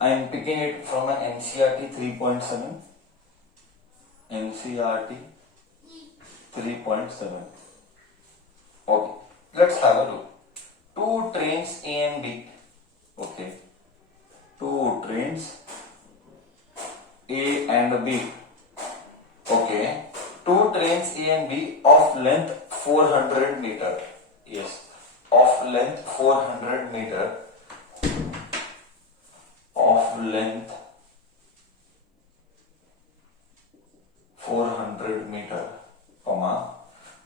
I am picking it from an NCERT 3.7. NCERT 3.7. Okay, let's have a look. Two trains A and B. Okay, two trains A and B. Okay, two trains A and B of length 400 meter. Yes, of length 400 meter. Of length 400 meter, comma,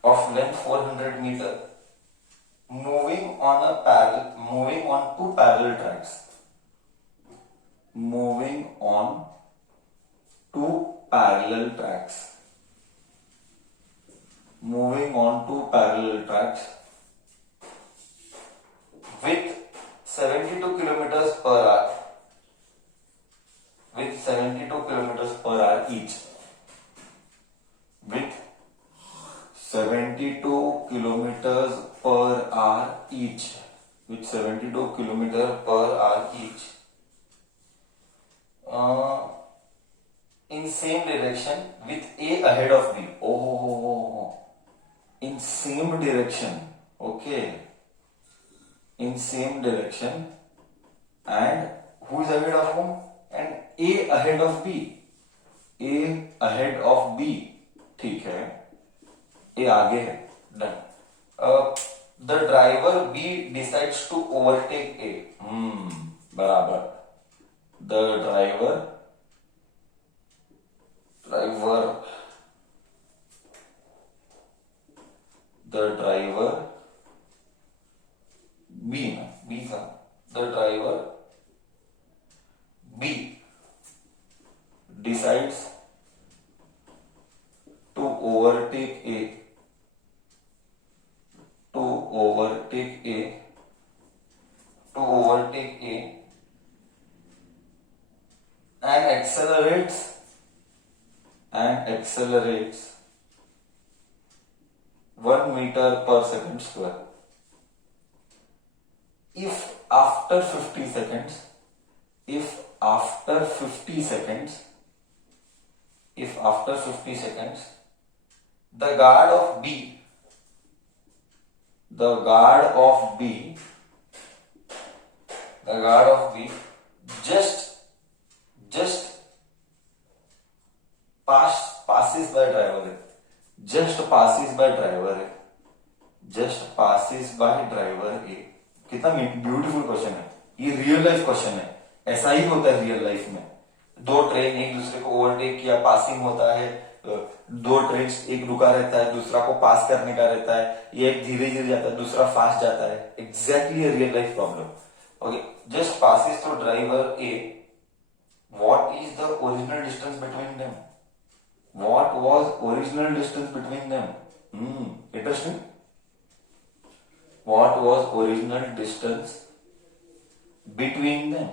of length 400 meter, moving on two parallel tracks. Moving on two parallel tracks. Moving on two parallel tracks with 72 kilometers per hour. With 72 kilometers per hour each. With 72 kilometers per hour each. With 72 kilometers per hour each. In same direction with A ahead of B. Oh, in same direction. Okay. In same direction. And who is ahead of whom? And A ahead of B. A ahead of B. ठीक है, A आगे है. Done. The driver B decides to overtake A. बराबर. The driver B था. The driver B decides to overtake A. To overtake A and accelerates 1 meter per second square. If after 50 seconds, the guard of B just passes by driver है. Just passes by driver A. कितना beautiful question है. ये real life question है. ऐसा ही होता है real life में. दो ट्रेन एक दूसरे को ओवरटेक किया, पासिंग होता है. दो ट्रेन, एक रुका रहता है, दूसरा को पास करने का रहता है. ये एक धीरे धीरे जाता है, दूसरा फास्ट जाता है. Exactly real life problem. Okay, just passes through driver A. What is the original distance between them? What was original distance between them? Interesting. What was original distance between them?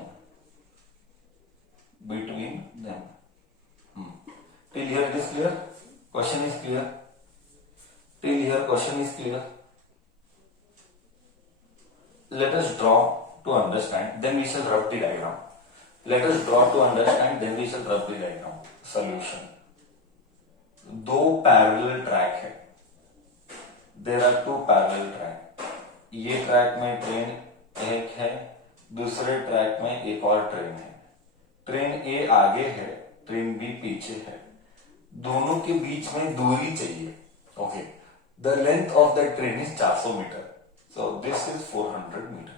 Till here it is clear? Question is clear? Till here question is clear? Let us draw to understand, then we shall rub the diagram. Let us draw to understand, then we shall rub the diagram. Solution. दो parallel track है. There are two parallel track. ये track में train एक है, दूसरे track में एक और ट्रेन है. ट्रेन ए आगे है, ट्रेन बी पीछे है. दोनों के बीच में दूरी चाहिए. Okay, the length of the train is 400 metre. So this is 400 metre.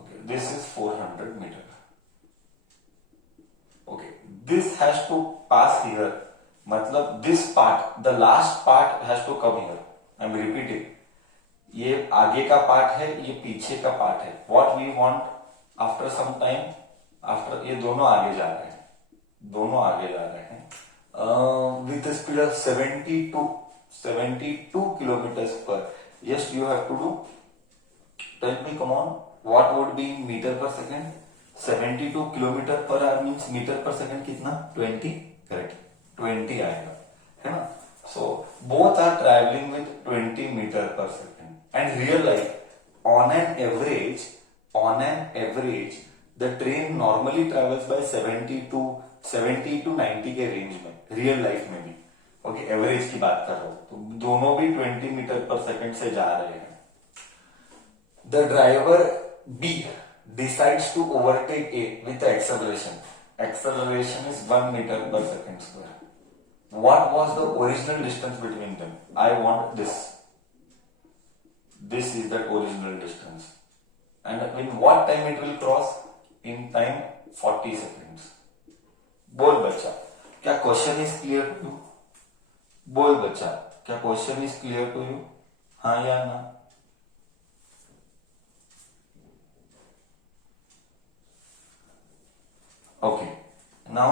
Okay, this is 400 metre. Okay, this has to pass here. मतलब this part, the last part has to come here. I am repeating. ये आगे का part है, ये पीछे का part है. What we want after some time, after ये दोनों आगे जा रहे हैं. With speed of 72 kilometre per. Yes, you have to do. Tell me, come on, what would be metre per second? 72 kilometre per hour means metre per second कितना? 20. Correct, 20 आएगा, है ना. So both are travelling with 20 metre per second. And real life, on an average the train normally travels by 70 to 90 के range में, real life में भी। Okay, average की बात कर रहा हूं, तो दोनों भी 20 मीटर पर सेकंड से जा रहे हैं। The driver B decides to overtake A with acceleration, acceleration is 1 metre per second square. What was the original distance between them? I want this. This is that original distance. And in what time it will cross? In time 40 seconds. बोल बच्चा, क्या question is clear to you? बोल बच्चा, क्या question is clear to you? हाँ या ना? Okay. Now,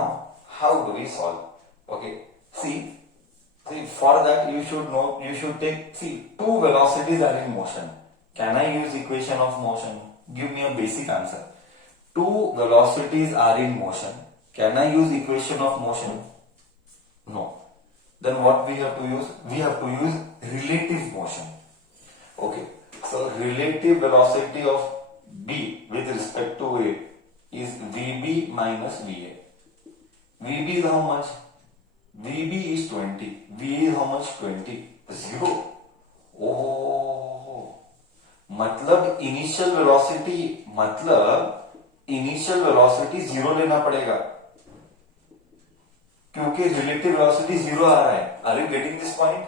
how do we solve? Okay. See, for that you should know, you should take, see, two velocities are in motion. Can I use equation of motion? Give me a basic answer. Two velocities are in motion. Can I use equation of motion? No. Then what we have to use? We have to use relative motion. Okay. So relative velocity of B with respect to A is VB minus VA. VB is how much? VB is 20. V is how much? 20. 0. Oh, मतलब initial velocity 0 लेना पड़ेगा, क्योंकि relative velocity 0 आ रहा है। Are you getting this point?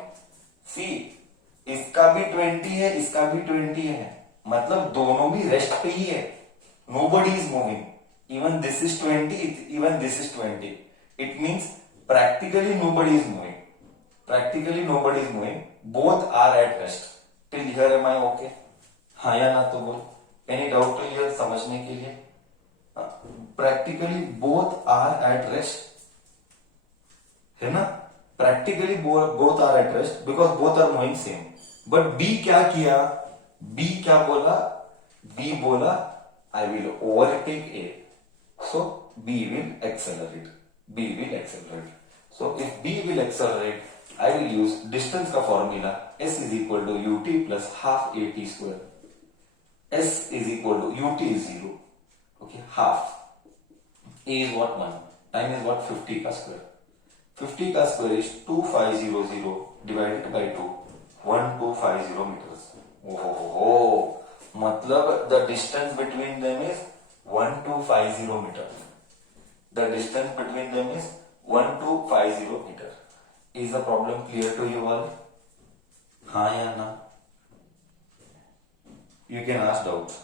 See, इसका भी 20 है, इसका भी 20 है, मतलब दोनों भी रेस्ट पे ही है। Nobody is moving. Even this is 20, even this is 20. It means practically nobody is moving. Practically nobody is moving. Both are at rest. Till here am I okay? हाँ या ना तो बोल। Any doubt to here समझने के लिए? Practically both are at rest. है ना? Practically both are at rest because both are moving same. But B क्या किया? B क्या बोला? B बोला I will overtake A. So B will accelerate. B will accelerate. So if B will accelerate, I will use distance का formula S is equal to ut plus half at square. S is equal to ut is 0. Okay, half. A is what? 1. Time is what? 50 का square. 50 का square is 2500 divided by 2. 1250 meters. Oh. मतलब the distance between them is 1250 meter. The distance between them is 1250 meter. Is the problem clear to you all? हाँ या ना? You can ask doubts.